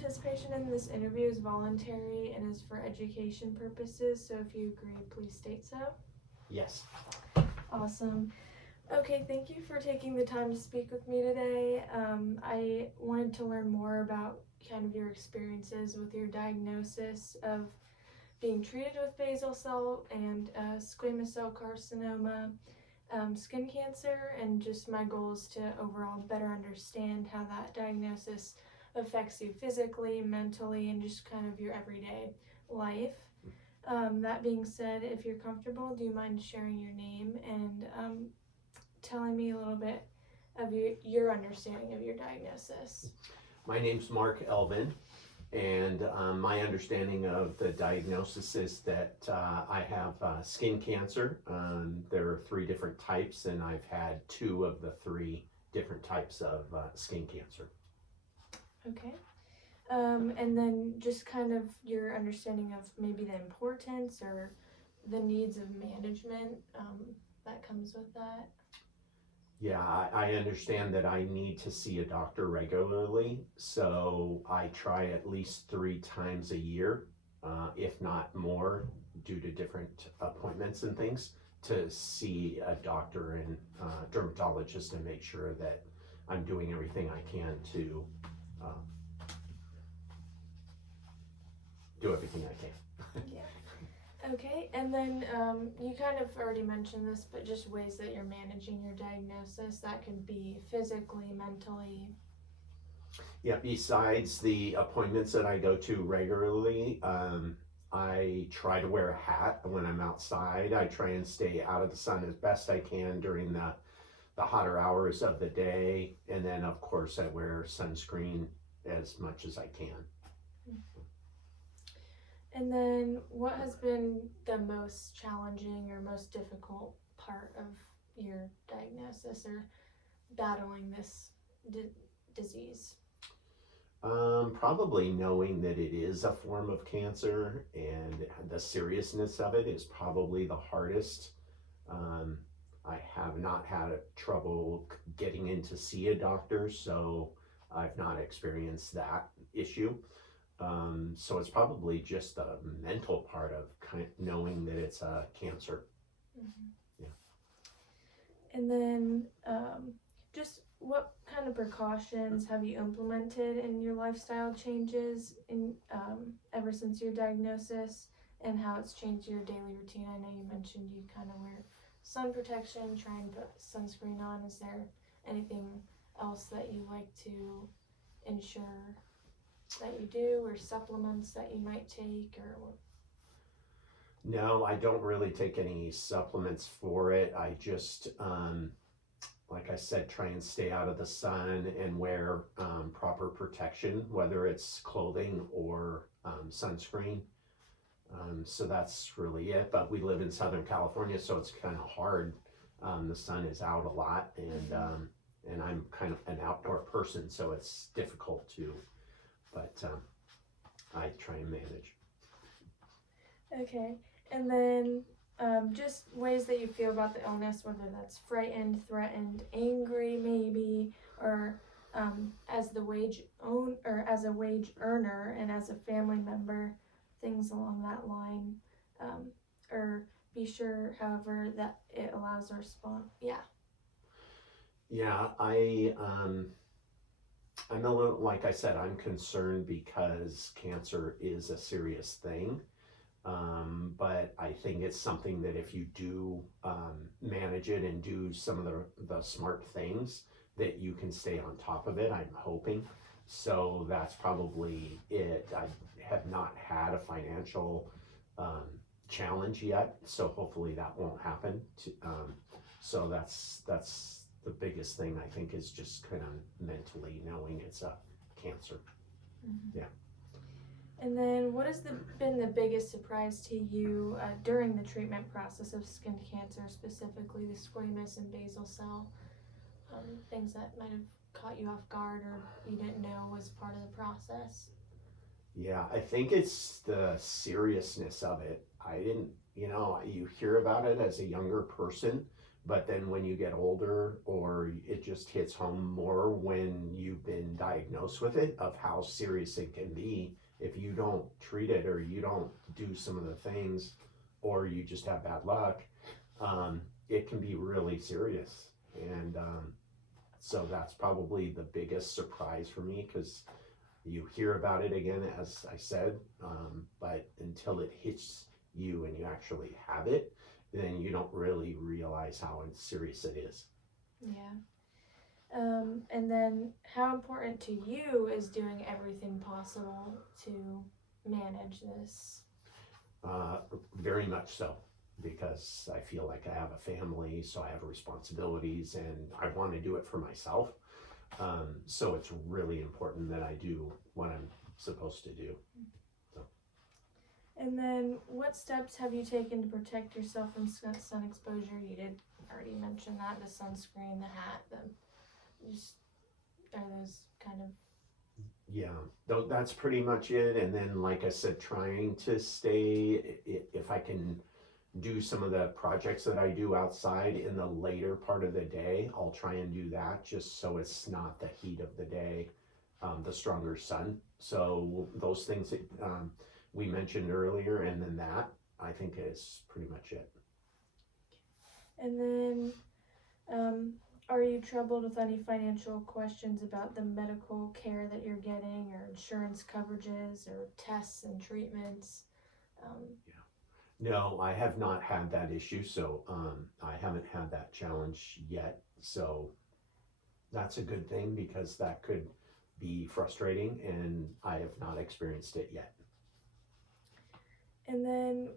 Participation in this interview is voluntary and is for education purposes, so if you agree, please state so. Yes. Awesome. Okay, thank you for taking the time to speak with me today. I wanted to learn more about kind of your experiences with your diagnosis of being treated with basal cell and squamous cell carcinoma, skin cancer, and just my goal is to overall better understand how that diagnosis affects you physically, mentally, and just kind of your everyday life. That being said, if you're comfortable, do you mind sharing your name and telling me a little bit of your understanding of your diagnosis? My name's Mark Elvin, and my understanding of the diagnosis is that I have skin cancer. There are 3 different types, and I've had 2 of the 3 different types of skin cancer. Okay. And then just kind of your understanding of maybe the importance or the needs of management that comes with that. Yeah, I understand that I need to see a doctor regularly, so I try at least 3 times a year, if not more, due to different appointments and things, to see a doctor and dermatologist and make sure that I'm doing everything I can to do everything I can. Yeah. Okay, and then you kind of already mentioned this, but just ways that you're managing your diagnosis, that could be physically, mentally. Yeah, besides the appointments that I go to regularly, I try to wear a hat when I'm outside. I try and stay out of the sun as best I can during the hotter hours of the day. And then, of course, I wear sunscreen as much as I can. And then what has been the most challenging or most difficult part of your diagnosis or battling this disease? Probably knowing that it is a form of cancer and the seriousness of it is probably the hardest. I have not had trouble getting in to see a doctor, so I've not experienced that issue. So it's probably just the mental part of knowing that it's a cancer. Mm-hmm. Yeah. And then just what kind of precautions have you implemented in your lifestyle changes in ever since your diagnosis, and how it's changed your daily routine? I know you mentioned you kind of wear sun protection, try and put sunscreen on. Is there anything else that you like to ensure that you do, or supplements that you might take, or? No, I don't really take any supplements for it. I just, like I said, try and stay out of the sun and wear proper protection, whether it's clothing or sunscreen. So that's really it. But we live in Southern California, so it's kind of hard. The sun is out a lot, and I'm kind of an outdoor person, so it's difficult to. But I try and manage. Okay, and then just ways that you feel about the illness, whether that's frightened, threatened, angry, maybe, or as as a wage earner and as a family member, things along that line. Or be sure, however, that it allows a response. Yeah. Yeah, I'm a little, like I said, I'm concerned because cancer is a serious thing. But I think it's something that if you do manage it and do some of the smart things, that you can stay on top of it, I'm hoping. So that's probably it. I have not had a financial challenge yet, so hopefully that won't happen. So that's the biggest thing, I think, is just kind of mentally knowing it's a cancer. Mm-hmm. Yeah. And then what has been the biggest surprise to you during the treatment process of skin cancer, specifically the squamous and basal cell? Things that might have caught you off guard or you didn't know was part of the process? Yeah, I think it's the seriousness of it. I didn't, you hear about it as a younger person, But then when you get older, or it just hits home more when you've been diagnosed with it, of how serious it can be if you don't treat it, or you don't do some of the things, or you just have bad luck. It can be really serious. And so that's probably the biggest surprise for me, because you hear about it again, as I said, but until it hits you and you actually have it, then you don't really realize how serious it is. Yeah. And then how important to you is doing everything possible to manage this? Very much so, because I feel like I have a family, so I have responsibilities, and I want to do it for myself. So it's really important that I do what I'm supposed to do. So. And then what steps have you taken to protect yourself from sun exposure? You did already mention that, the sunscreen, the hat, just are those kind of. Yeah, that's pretty much it. And then, like I said, trying to stay, if I can do some of the projects that I do outside in the later part of the day, I'll try and do that, just so it's not the heat of the day, the stronger sun. So those things that we mentioned earlier, and then that, I think, is pretty much it. And then are you troubled with any financial questions about the medical care that you're getting, or insurance coverages, or tests and treatments? No, I have not had that issue, so I haven't had that challenge yet. So that's a good thing, because that could be frustrating, and I have not experienced it yet. And then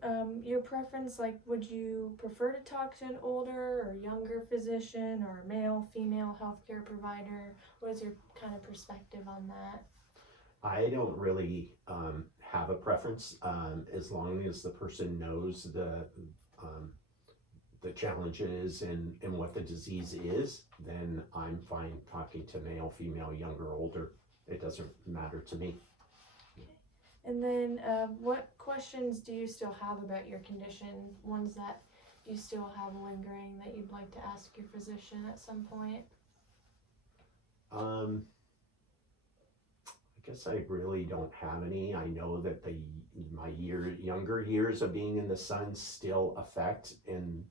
your preference, like, would you prefer to talk to an older or younger physician, or a male, female healthcare provider? What is your kind of perspective on that? I don't really have a preference, as long as the person knows the challenges and what the disease is. Then I'm fine talking to male, female, younger, older. It doesn't matter to me. And then what questions do you still have about your condition? Ones that you still have lingering that you'd like to ask your physician at some point? I guess I really don't have any. I know that my younger years of being in the sun still affect, and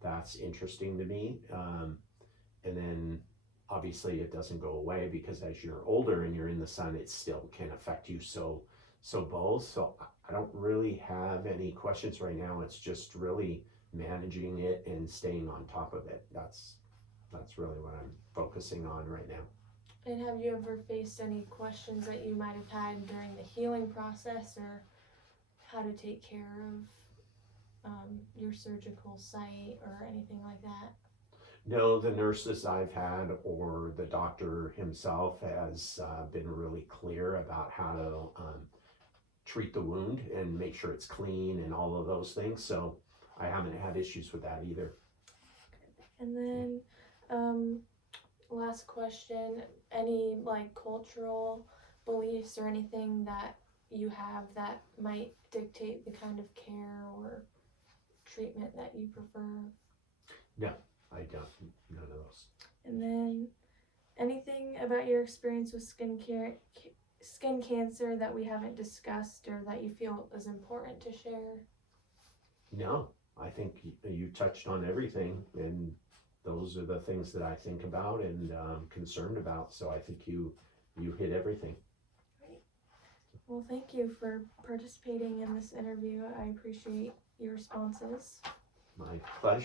that's interesting to me. And then obviously it doesn't go away, because as you're older and you're in the sun, it still can affect you. So both. So I don't really have any questions right now. It's just really managing it and staying on top of it. That's really what I'm focusing on right now. And have you ever faced any questions that you might have had during the healing process, or how to take care of your surgical site or anything like that? No, the nurses I've had, or the doctor himself, has been really clear about how to treat the wound and make sure it's clean and all of those things. So I haven't had issues with that either. And then last question, any like cultural beliefs or anything that you have that might dictate the kind of care or treatment that you prefer? No, I don't. None of those. And then anything about your experience with skin cancer that we haven't discussed, or that you feel is important to share? No, I think you touched on everything, and those are the things that I think about and concerned about. So I think you hit everything. Great. Well, thank you for participating in this interview. I appreciate your responses. My pleasure.